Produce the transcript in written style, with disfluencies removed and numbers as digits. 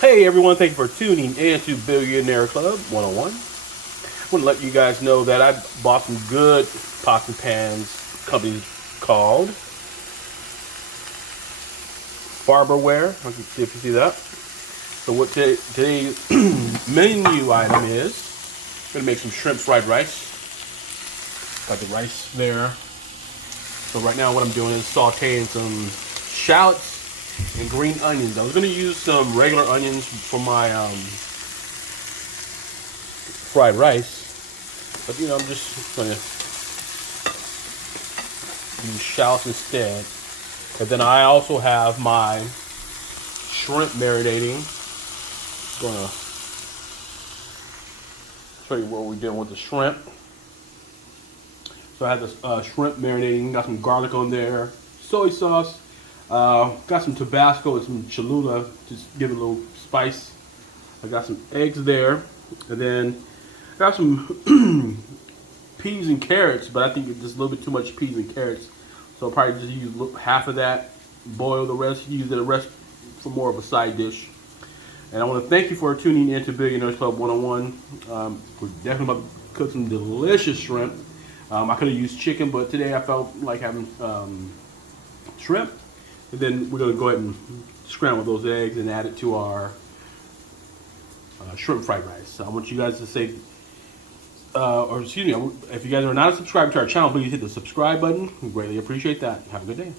Hey everyone, thank you for tuning in to Billionaire Club 101. I want to let you guys know that I bought some good pots and pans, company called Barberware. I can see if you see that. So what today's menu item is, I'm going to make some shrimp fried rice. Got the rice there. So right now what I'm doing is sauteing some shallots and green onions. I was going to use some regular onions for my fried rice, but I'm just going to use shallots instead. And then I also have my shrimp marinating. Gonna show you what we're doing with the shrimp. So I have this shrimp marinating. Got some garlic on there, soy sauce. Got some Tabasco and some Chalula, just give it a little spice. I got some eggs there, and then I got some peas and carrots, but I think it's just a little bit too much peas and carrots. So I'll probably just use half of that, boil the rest, use the rest for more of a side dish. And I want to thank you for tuning in to Billionaires Club 101. We're definitely about to cook some delicious shrimp. I could have used chicken, but today I felt like having shrimp. And then we're going to go ahead and scramble those eggs and add it to our shrimp fried rice. So I want you guys to say, or excuse me, if you guys are not subscribed to our channel, please hit the subscribe button. We greatly appreciate that. Have a good day.